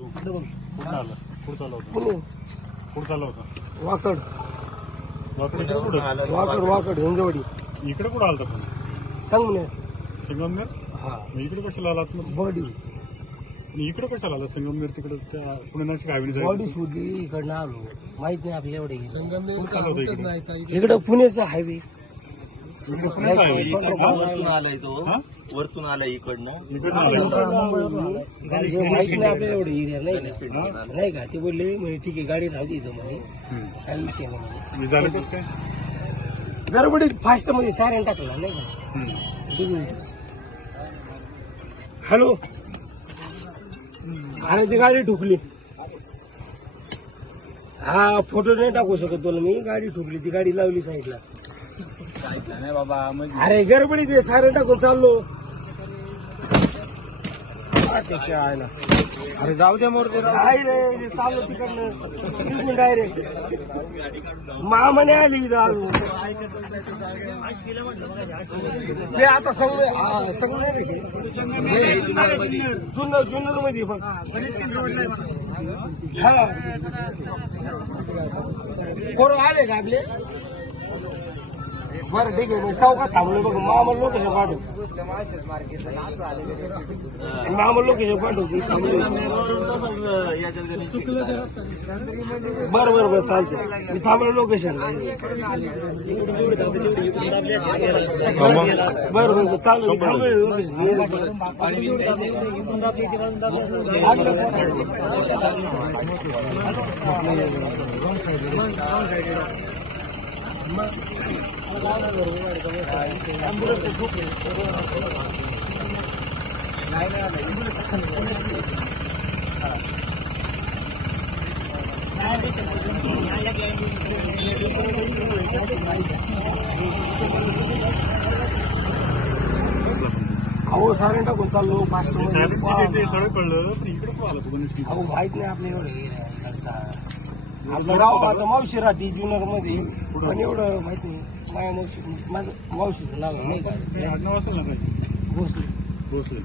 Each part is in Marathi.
कुठं आलं? कुठं चालला होता? पुणे कुठं चालला होता? वाकड. वाकड इकडे कुठं? वाकड वाकड हिंजवडी. इकडे कुठं आलता पण? संगमनेर. संगमनेर? हा. मग इकडे कशाला आलात मग बॉडी. इकडे कशाला आला संगमनेर तिकडे? त्या पुणे नाशिक हायवे बॉडी शोधली इकडनं आलो. माहीत नाही आपल्या एवढे होता इकडे? पुण्याचा हायवे इकडे पुण्याचा आहे वरतून आलाय तो. हा? वरतून आलाय इकडनं. इकडे आला. माहीत नाही आपल्या एवढे एरिया नाही का? नाही का? ते बोलले म्हणजे ठीक आहे गाडी राहते इथं म्हणे. काही विषय नाही म्हणे. हे गडबडीत फास्टमध्ये सायरन टाकला नाही का. हॅलो? आणि ती गाडी ठुकली. हा फोटो नाही टाकू शकत तुला मी. गाडी ठुकली ती गाडी लावली साईडला. अरे गडबडीत आहे सायरन टाकून चाललो. त्याच्या आईला. अरे जाऊ दे मोरते रे चाललो तिकडनं. डायरेक्ट मामाने आली अजून. ते आता संग हा, संगमेर आहे ते. जुन्नर जुन्नरमध्ये बघ. हा. पोरं आले का आपले? बरं ठीक आहे मग चौकात थांबलो बघ मामा लोकेशन पाठव. मामा लोक पाठवतो थांबलो. बरं बरं बरं चालतं मी थांबलो लोकेशन. बरं बरं चालू थांबलो लोकेशन. अहो सारे टाकून चाललो आहे, ते सगळं कळलं इकडे अहो माहीत नाही आपल्या एवढं हे. आपलं गाव आता मावशी राहते जुन्नरमध्ये. पण एवढं माहीत नाही माझ्या मावशी माझं मावशीचं नाव आहे, नाही का? आडनाव असेल ना काही? भोसले. भोसले.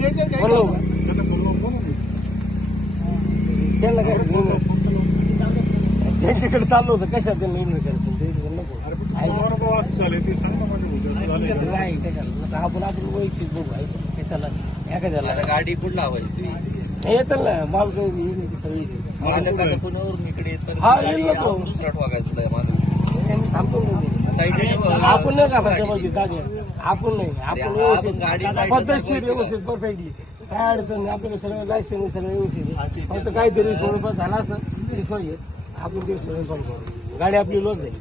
त्यांना. त्यांना काय त्यांच्याकडे चाललो होतं कशात त्यांना इन्व्हेस्ट करायचं? ते नको अरे पण तुम्हाला बाबा बाबा असं झालंय ते सांग ना माझ्या भोसले झालंय नाही कशाला? आता आपण आपण वैयक्तिक बघू ऐक. कशाला एखाद्याला गाडी कुठं लावायची हे येतं ना पुण्यावरून इकडे हा, गाडी येईल ना तो. आपण माणूस त्यांनी थांबतो नाही का आपण नाही. आपण आपण व्यवस्थित. गाडी पद्धतशीर व्यवस्थित परफेक्टली काय अडचण नाही. आपल्याला सगळं लायसन सगळं व्यवस्थित आहे. फक्त काहीतरी थोडंफार झालं असं तरी आपण ते सगळं करू. गाडी आपली लॉस झाली.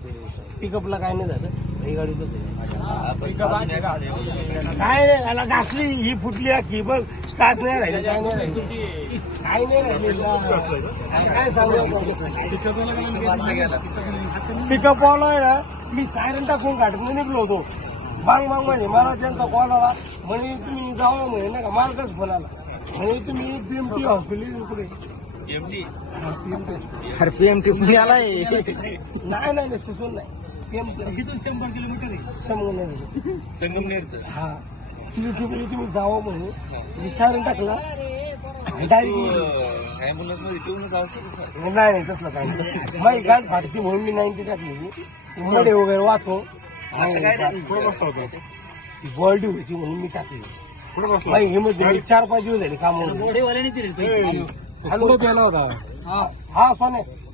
पिकअपला काय नाही झालं. काय नाही याला घासली ही फुटली अख्खी बघ काच नाही राहिली काय नाही राहिली. काय नाही राहिली काय सांगू? पिकअप आहे ना मी सायरन टाकून गाडीत निघलो होतो. मांग मांग म्हणे मला त्यांचा कॉल आला. म्हणे तुम्ही जावा म्हणे नाही का? मालकच फोन आला. म्हणे तुम्ही पीएमटी हॉस्पिटल अरे पीएमटी पुण्याला आहे नाही नाही नाही सुचून नाही. पीएमटी शंभर किलोमीटर आहे. संगमनेरचं. हा. तुम्ही जावं म्हणून सायरन टाकला. डायरेक्ट ऍम्ब्युलन्समध्ये ठेवून जाऊ नाही नाही तसलं काय नाही. माझी गाठ फाटती म्हणून मी नाईन्टी टाकली. मडे वगैरे वाचो कुठं बसला होता. म्हणून मी टाकली. कुठं बसला माझी हिंमत नाही. मी चार पाच दिवस झाले काम होता. हा सोने.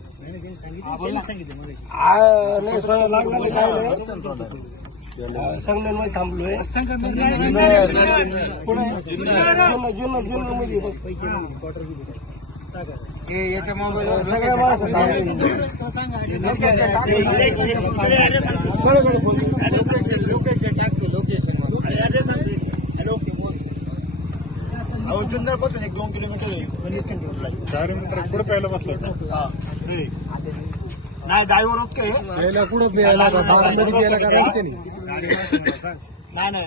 हा, नाही सोने लागला नाही, काय नाही संगमेरमध्ये थांबलोय पुढे जुन्नर जुन्नरमध्ये याच्या मोबाईल सगळ्या माणसं थांबले कोणाकडे फोन जुन्नरपासून एक दोन किलोमीटर आहे कुठं प्यायला बसला नाही ड्रायव्हर ओके पहिला कुठं प्यायला प्यायला का रस्ते नाही नाही.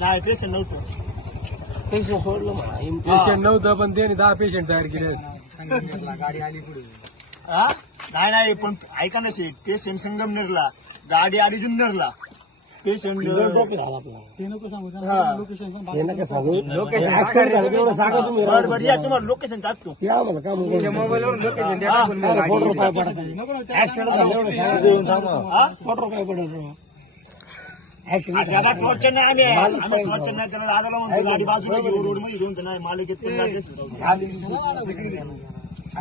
नाही पेशंट नव्हतं. पेशंट सोडलं पेशंट नव्हतं पण त्याने दहा पेशंट तयार केले असते. हा? नाही नाही पण ऐका ना पेशंट संगमनेरला गाडी आली जुन्नरला. पेशंट ते नको सांगू हा. लोकेशन सांग हे नका सांगू. ऍक्सिडेंट झालं तेवढं सांगा तुम्ही. बरं बरं या तुम्हाला लोकेशन टाकतो. या आम्हाला काम मोबाईलवर लोकेशन फोटो रुपये पडत ऍक्सिडेंट झालं एवढं सांगा. फोटो रुपये पडत ऍक्सिडेंट त्याला टॉर्चर नाही आम्ही. आम्ही टॉर्चर नाही त्याला दादाला म्हणतो गाडी बाजूला घेऊ रोडमध्ये घेऊन तर नाही मालक येत पण नाही.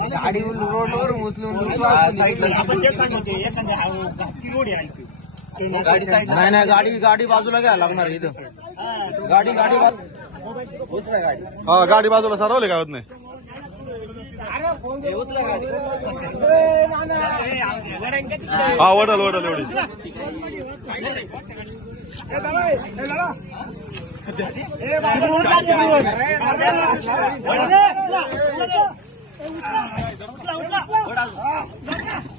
गाडी रोडवर उचलून आपण तेच सांगतो एखाद्या घाटी रोड आहे. नाही नाही गाडी गाडी बाजूला घ्यायला लागणार इथं. गाडी गाडी गाडी हा गाडी बाजूला सरवले काय होत नाही? हा वडल वडल एवढी. पिकअप